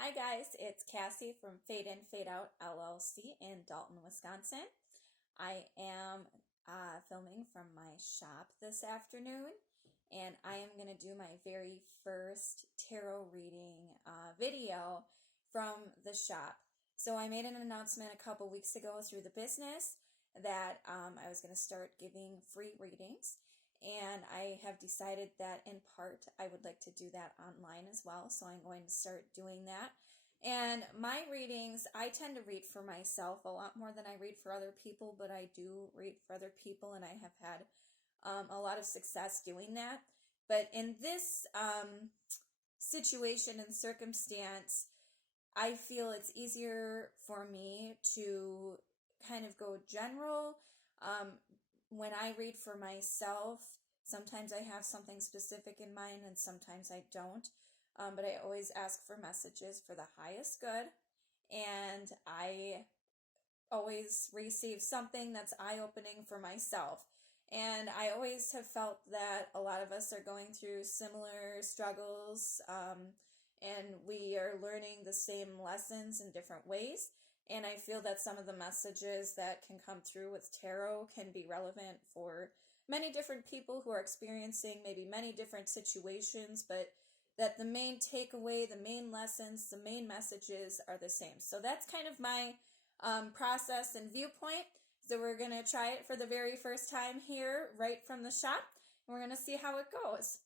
Hi guys, it's Cassie from Fade In Fade Out LLC in Dalton, Wisconsin. I am filming from my shop this afternoon, and I am going to do my very first tarot reading video from the shop. So I made an announcement a couple weeks ago through the business that I was going to start giving free readings. And I have decided that in part I would like to do that online as well, so I'm going to start doing that. And my readings, I tend to read for myself a lot more than I read for other people, but I do read for other people, and I have had a lot of success doing that. But in this situation and circumstance, I feel it's easier for me to kind of go general. When I read for myself, sometimes I have something specific in mind and sometimes I don't. But I always ask for messages for the highest good. And I always receive something that's eye-opening for myself. And I always have felt that a lot of us are going through similar struggles, and we are learning the same lessons in different ways. And I feel that some of the messages that can come through with tarot can be relevant for many different people who are experiencing maybe many different situations, but that the main takeaway, the main lessons, the main messages are the same. So that's kind of my process and viewpoint. So we're going to try it for the very first time here right from the shop, and we're going to see how it goes.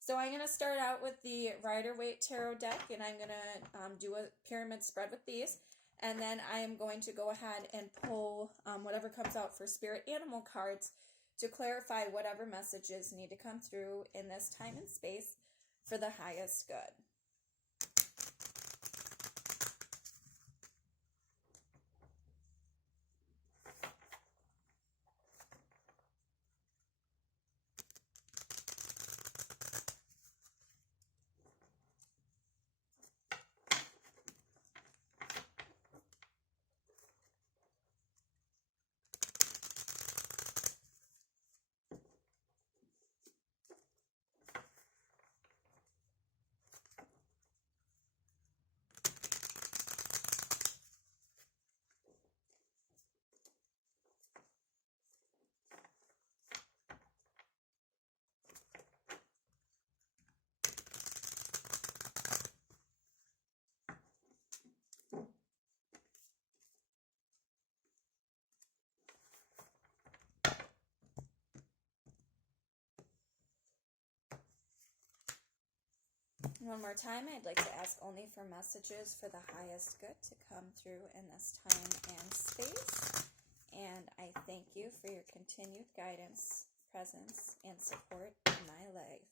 So I'm going to start out with the Rider-Waite Tarot deck, and I'm going to do a pyramid spread with these. And then I am going to go ahead and pull whatever comes out for spirit animal cards to clarify whatever messages need to come through in this time and space for the highest good. One more time, I'd like to ask only for messages for the highest good to come through in this time and space. And I thank you for your continued guidance, presence, and support in my life.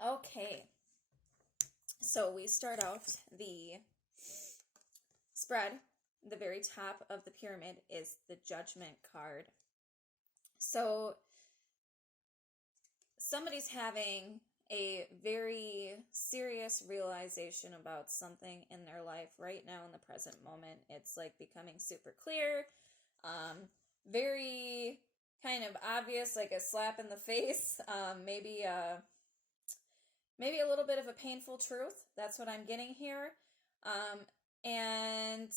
Okay, so we start out the spread. The very top of the pyramid is the Judgment card. So somebody's having a very serious realization about something in their life right now in the present moment. It's like becoming super clear, very kind of obvious, like a slap in the face, maybe a little bit of a painful truth. That's what I'm getting here. And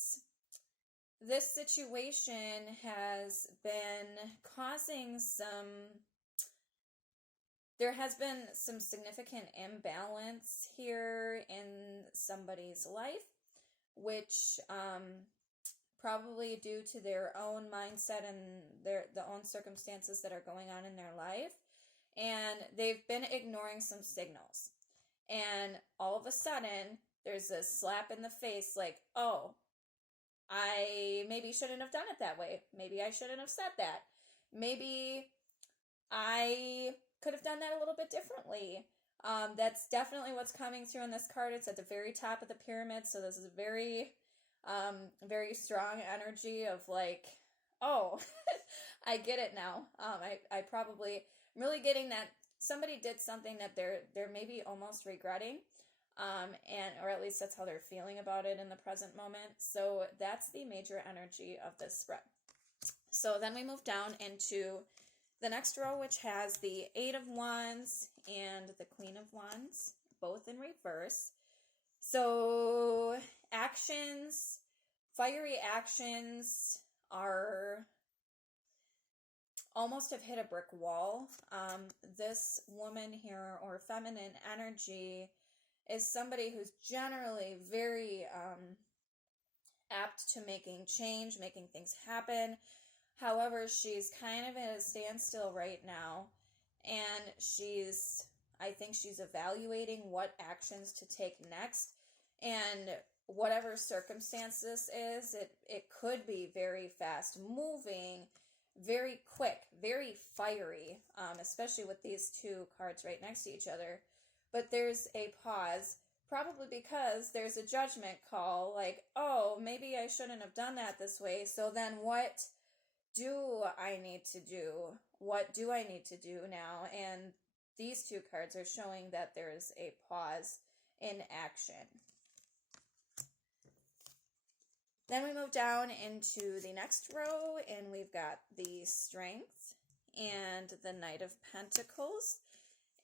this situation has been causing there has been some significant imbalance here in somebody's life, which probably due to their own mindset and the own circumstances that are going on in their life. And they've been ignoring some signals. And all of a sudden, there's a slap in the face like, oh, I maybe shouldn't have done it that way. Maybe I shouldn't have said that. Maybe I could have done that a little bit differently. That's definitely what's coming through in this card. It's at the very top of the pyramid, so this is a very, very strong energy of like, oh, I get it now. I'm really getting that somebody did something that they're maybe almost regretting, or at least that's how they're feeling about it in the present moment. So that's the major energy of this spread. So then we move down into the next row, which has the Eight of Wands and the Queen of Wands, both in reverse. So actions, fiery actions are almost have hit a brick wall. This woman here, or feminine energy, is somebody who's generally very apt to making change, making things happen. However, she's kind of at a standstill right now, and I think she's evaluating what actions to take next, and whatever circumstance this is, it could be very fast moving, very quick, very fiery, especially with these two cards right next to each other. But there's a pause, probably because there's a judgment call, like, oh, maybe I shouldn't have done that this way, so then what do I need to do? What do I need to do now? And these two cards are showing that there's a pause in action. Then we move down into the next row, and we've got the Strength and the Knight of Pentacles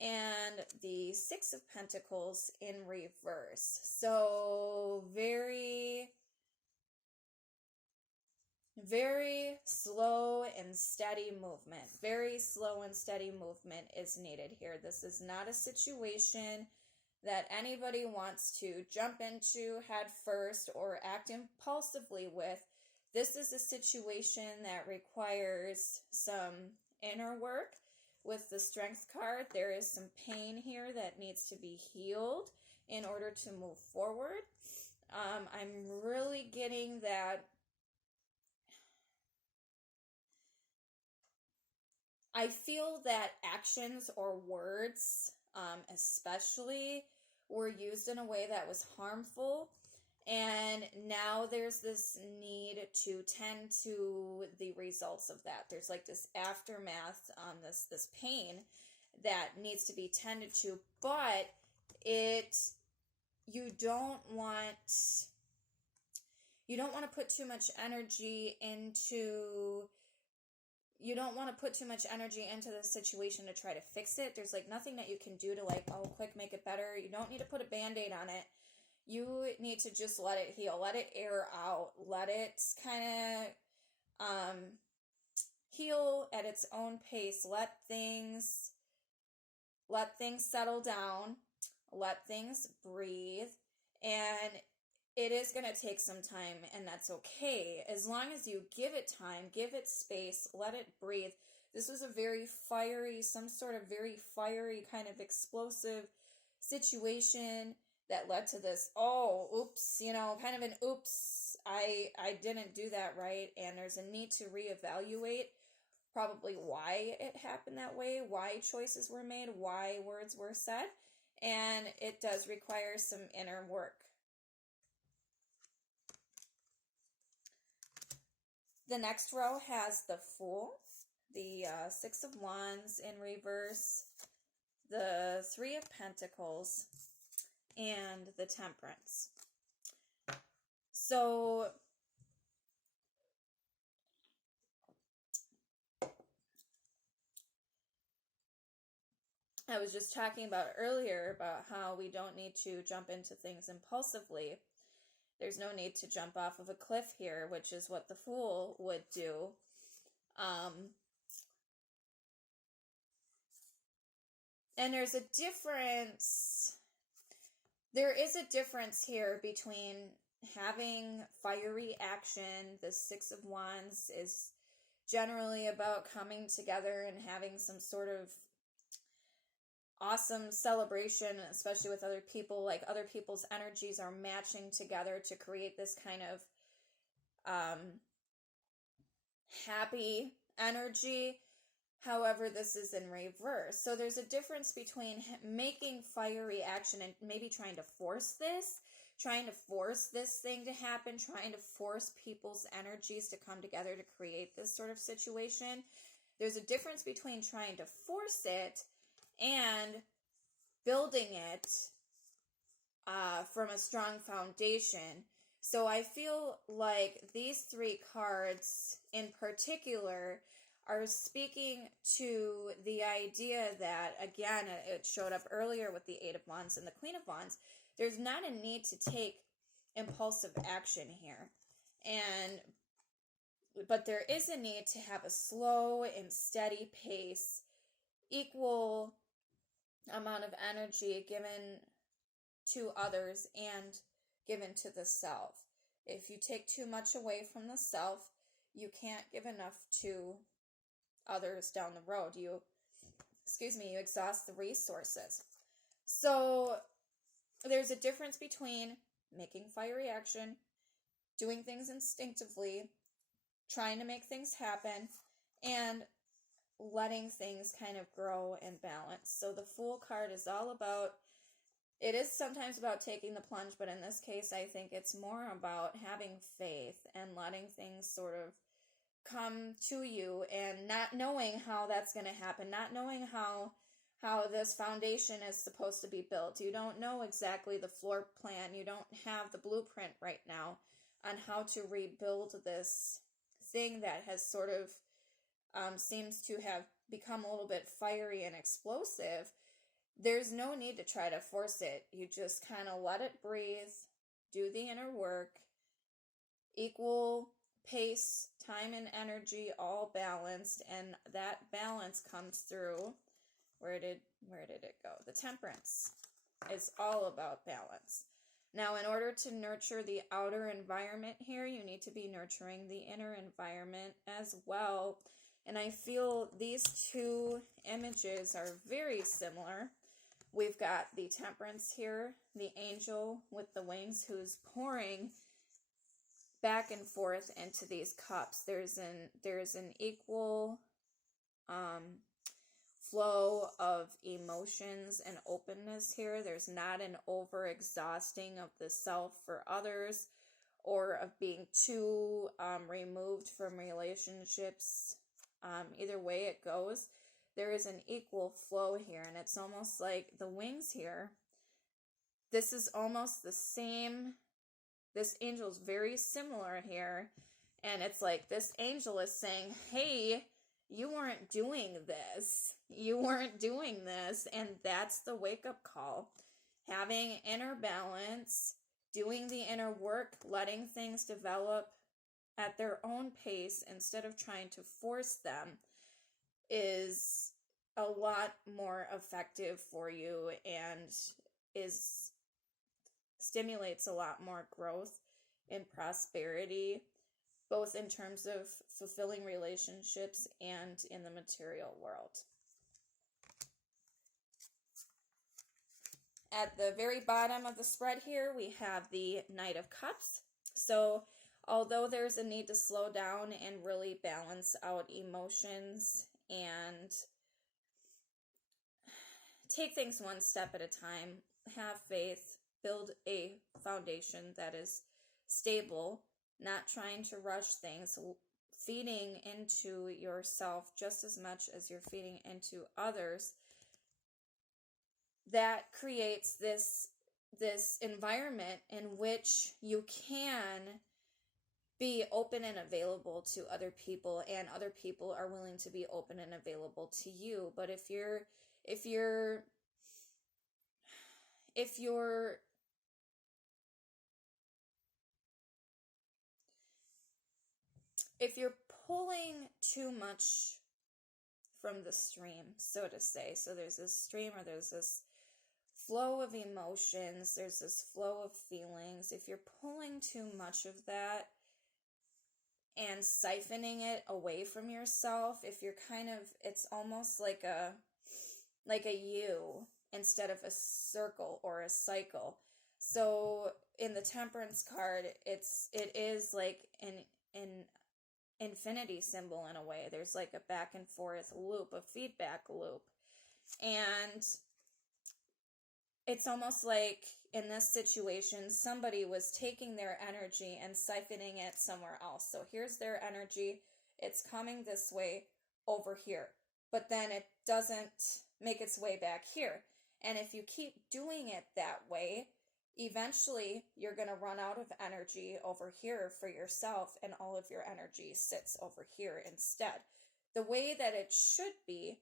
and the Six of Pentacles in reverse. So very, very slow and steady movement. Very slow and steady movement is needed here. This is not a situation that anybody wants to jump into head first or act impulsively with. This is a situation that requires some inner work. With the Strength card, there is some pain here that needs to be healed in order to move forward. I'm really getting that I feel that actions or words, especially, were used in a way that was harmful, and now there's this need to tend to the results of that. There's like this aftermath, this pain that needs to be tended to, but you don't want to put too much energy into the situation to try to fix it. There's like nothing that you can do to like, oh, quick, make it better. You don't need to put a band-aid on it. You need to just let it heal, let it air out, let it kind of heal at its own pace. Let things settle down, let things breathe, and it is going to take some time, and that's okay. As long as you give it time, give it space, let it breathe. This was a very fiery, some sort of very fiery kind of explosive situation that led to this, oh, oops, kind of an oops, I didn't do that right, and there's a need to reevaluate probably why it happened that way, why choices were made, why words were said, and it does require some inner work. The next row has the Fool, the Six of Wands in reverse, the Three of Pentacles, and the Temperance. So I was just talking about earlier about how we don't need to jump into things impulsively. There's no need to jump off of a cliff here, which is what the Fool would do. And there is a difference here between having fiery action. The Six of Wands is generally about coming together and having some sort of awesome celebration, especially with other people. Like, other people's energies are matching together to create this kind of happy energy. However, this is in reverse. So there's a difference between making fiery action and maybe trying to force this thing to happen, trying to force people's energies to come together to create this sort of situation. There's a difference between trying to force it and building it from a strong foundation. So I feel like these three cards in particular are speaking to the idea that, again, it showed up earlier with the Eight of Wands and the Queen of Wands. There's not a need to take impulsive action here. But there is a need to have a slow and steady pace, equal amount of energy given to others and given to the self. If you take too much away from the self, you can't give enough to others down the road. You exhaust the resources. So there's a difference between making fiery action, doing things instinctively, trying to make things happen, and letting things kind of grow and balance. So the Fool card is all about, it is sometimes about taking the plunge, but in this case, I think it's more about having faith and letting things sort of come to you and not knowing how that's going to happen, not knowing how this foundation is supposed to be built. You don't know exactly the floor plan. You don't have the blueprint right now on how to rebuild this thing that has sort of seems to have become a little bit fiery and explosive. There's no need to try to force it. You just kind of let it breathe, do the inner work, equal pace, time, and energy, all balanced, and that balance comes through. Where did it go? The Temperance is all about balance. Now, in order to nurture the outer environment here, you need to be nurturing the inner environment as well. And I feel these two images are very similar. We've got the Temperance here, the angel with the wings who's pouring back and forth into these cups. There's an equal flow of emotions and openness here. There's not an over-exhausting of the self for others or of being too removed from relationships. Either way it goes, there is an equal flow here, and it's almost like the wings here. This is almost the same. This angel's very similar here, and it's like this angel is saying, hey, you weren't doing this. You weren't doing this, and that's the wake-up call. Having inner balance, doing the inner work, letting things develop at their own pace instead of trying to force them is a lot more effective for you and stimulates a lot more growth and prosperity, both in terms of fulfilling relationships and in the material world. At the very bottom of the spread here, we have the Knight of Cups. So although there's a need to slow down and really balance out emotions and take things one step at a time, have faith, build a foundation that is stable, not trying to rush things, feeding into yourself just as much as you're feeding into others, that creates this environment in which you can be open and available to other people, and other people are willing to be open and available to you. But if you're if you're pulling too much from the stream, so to say, so there's this stream or there's this flow of emotions, there's this flow of feelings, if you're pulling too much of that and siphoning it away from yourself, if you're kind of, it's almost like a U instead of a circle or a cycle. So in the Temperance card, it is like an infinity symbol in a way. There's like a back and forth loop, a feedback loop. And it's almost like in this situation, somebody was taking their energy and siphoning it somewhere else. So here's their energy. It's coming this way over here. But then it doesn't make its way back here. And if you keep doing it that way, eventually you're going to run out of energy over here for yourself, and all of your energy sits over here instead. The way that it should be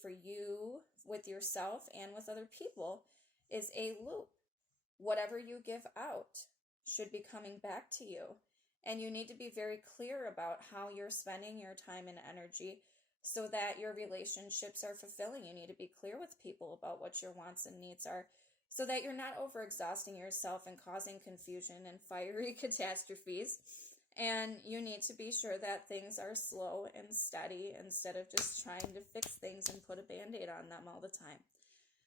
for you, with yourself and with other people, is a loop. Whatever you give out should be coming back to you. And you need to be very clear about how you're spending your time and energy so that your relationships are fulfilling. You need to be clear with people about what your wants and needs are so that you're not overexhausting yourself and causing confusion and fiery catastrophes. And you need to be sure that things are slow and steady instead of just trying to fix things and put a Band-Aid on them all the time.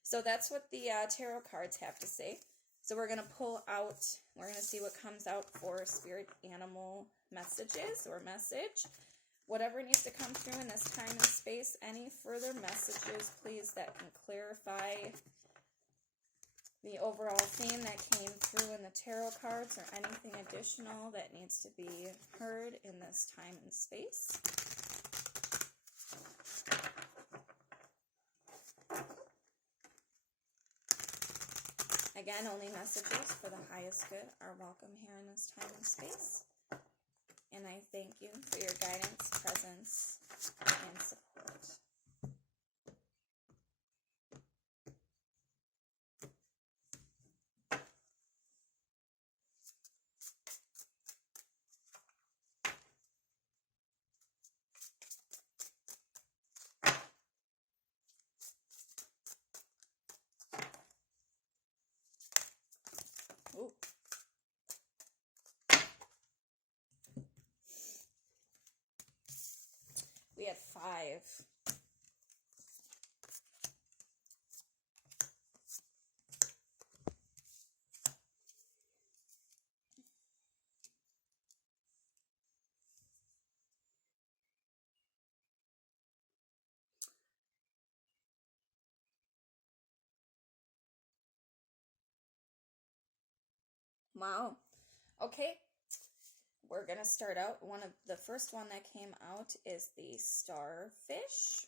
So that's what the tarot cards have to say. So we're going to pull out, we're going to see what comes out for spirit animal messages or message. Whatever needs to come through in this time and space, any further messages, please, that can clarify the overall theme that came through in the tarot cards, or anything additional that needs to be heard in this time and space. Again, only messages for the highest good are welcome here in this time and space. And I thank you for your guidance, presence, and support. Ooh. We had 5. Wow. Okay. We're going to start out. The first one that came out is the starfish.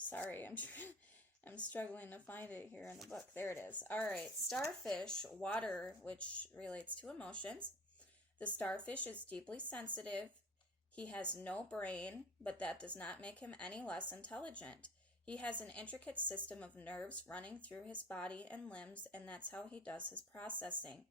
Sorry, I'm struggling to find it here in the book. There it is. All right, starfish, water, which relates to emotions. The starfish is deeply sensitive. He has no brain, but that does not make him any less intelligent. He has an intricate system of nerves running through his body and limbs, and that's how he does his processing.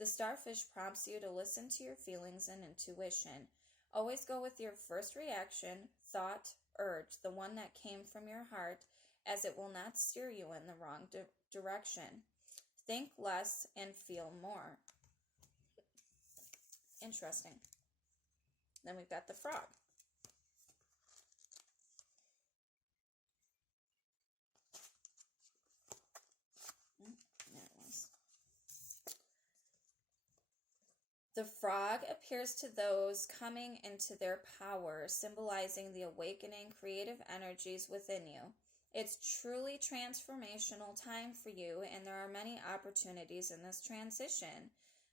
The starfish prompts you to listen to your feelings and intuition. Always go with your first reaction, thought, urge, the one that came from your heart, as it will not steer you in the wrong direction. Think less and feel more. Interesting. Then we've got the frog. There it was. The frog appears to those coming into their power, symbolizing the awakening creative energies within you. It's truly transformational time for you, and there are many opportunities in this transition.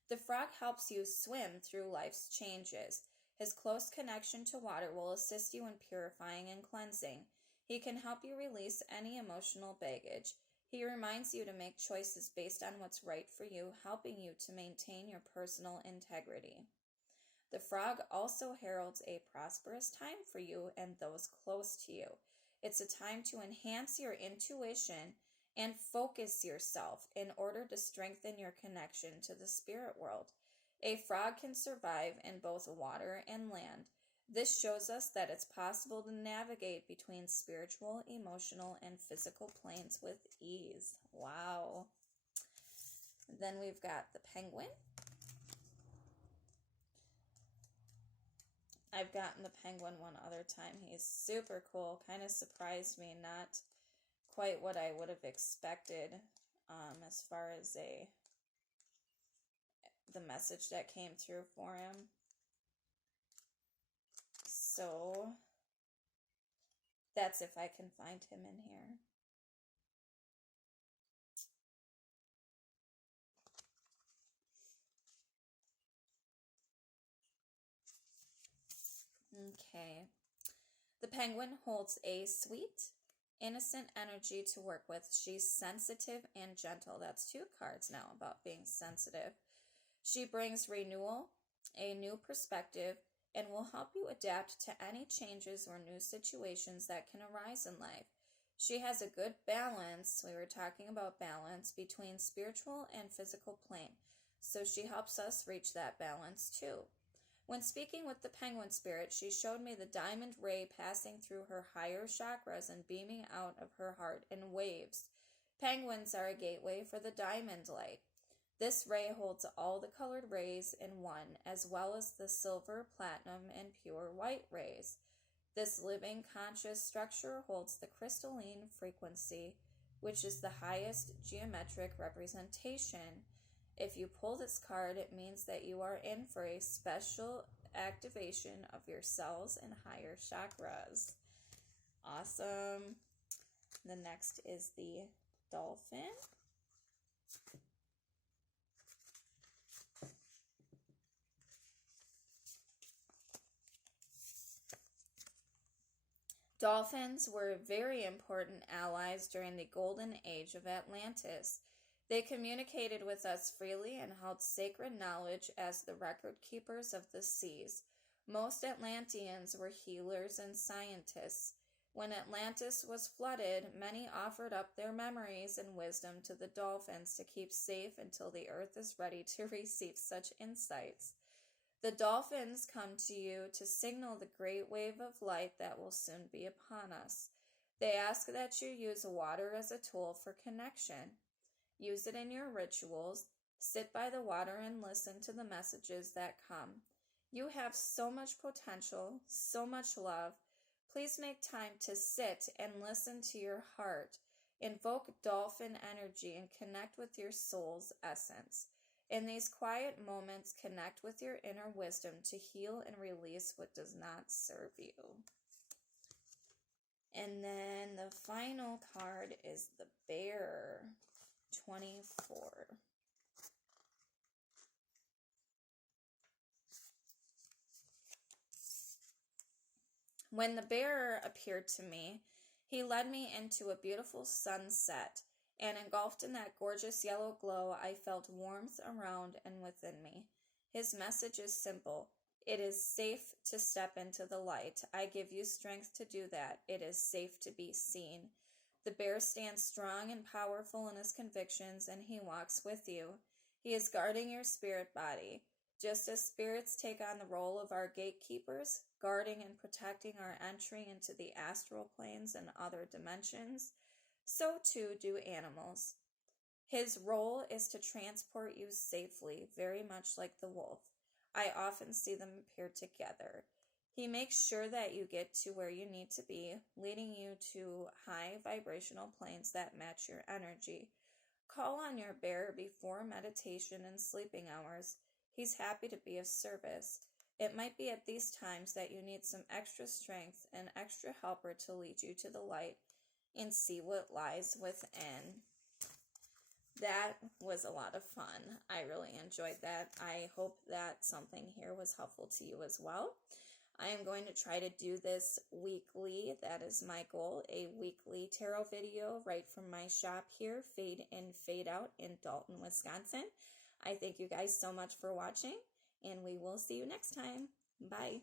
The frog helps you swim through life's changes. His close connection to water will assist you in purifying and cleansing. He can help you release any emotional baggage. He reminds you to make choices based on what's right for you, helping you to maintain your personal integrity. The frog also heralds a prosperous time for you and those close to you. It's a time to enhance your intuition and focus yourself in order to strengthen your connection to the spirit world. A frog can survive in both water and land. This shows us that it's possible to navigate between spiritual, emotional, and physical planes with ease. Wow. Then we've got the penguin. I've gotten the penguin one other time. He's super cool. Kind of surprised me. Not quite what I would have expected as far as the message that came through for him. So that's if I can find him in here. Okay. The penguin holds a sweet, innocent energy to work with. She's sensitive and gentle. That's 2 cards now about being sensitive. She brings renewal, a new perspective, and will help you adapt to any changes or new situations that can arise in life. She has a good balance, we were talking about balance, between spiritual and physical plane, so she helps us reach that balance too. When speaking with the penguin spirit, she showed me the diamond ray passing through her higher chakras and beaming out of her heart in waves. Penguins are a gateway for the diamond light. This ray holds all the colored rays in one, as well as the silver, platinum, and pure white rays. This living conscious structure holds the crystalline frequency, which is the highest geometric representation. If you pull this card, it means that you are in for a special activation of your cells and higher chakras. Awesome. The next is the dolphin. Dolphins were very important allies during the golden age of Atlantis. They communicated with us freely and held sacred knowledge as the record keepers of the seas. Most Atlanteans were healers and scientists. When Atlantis was flooded, many offered up their memories and wisdom to the dolphins to keep safe until the earth is ready to receive such insights. The dolphins come to you to signal the great wave of light that will soon be upon us. They ask that you use water as a tool for connection. Use it in your rituals. Sit by the water and listen to the messages that come. You have so much potential, so much love. Please make time to sit and listen to your heart. Invoke dolphin energy and connect with your soul's essence. In these quiet moments, connect with your inner wisdom to heal and release what does not serve you. And then the final card is the bear, 24. When the bearer appeared to me, he led me into a beautiful sunset, and engulfed in that gorgeous yellow glow, I felt warmth around and within me. His message is simple. It is safe to step into the light. I give you strength to do that. It is safe to be seen. The bear stands strong and powerful in his convictions, and he walks with you. He is guarding your spirit body. Just as spirits take on the role of our gatekeepers, guarding and protecting our entry into the astral planes and other dimensions, so too do animals. His role is to transport you safely, very much like the wolf. I often see them appear together. He makes sure that you get to where you need to be, leading you to high vibrational planes that match your energy. Call on your bear before meditation and sleeping hours. He's happy to be of service. It might be at these times that you need some extra strength and extra helper to lead you to the light and see what lies within. that was a lot of fun. I really enjoyed that. I hope that something here was helpful to you as well. I am going to try to do this weekly. That is my goal. A weekly tarot video right from my shop here, Fade In, Fade Out in Dalton, Wisconsin. I thank you guys so much for watching, and we will see you next time. Bye.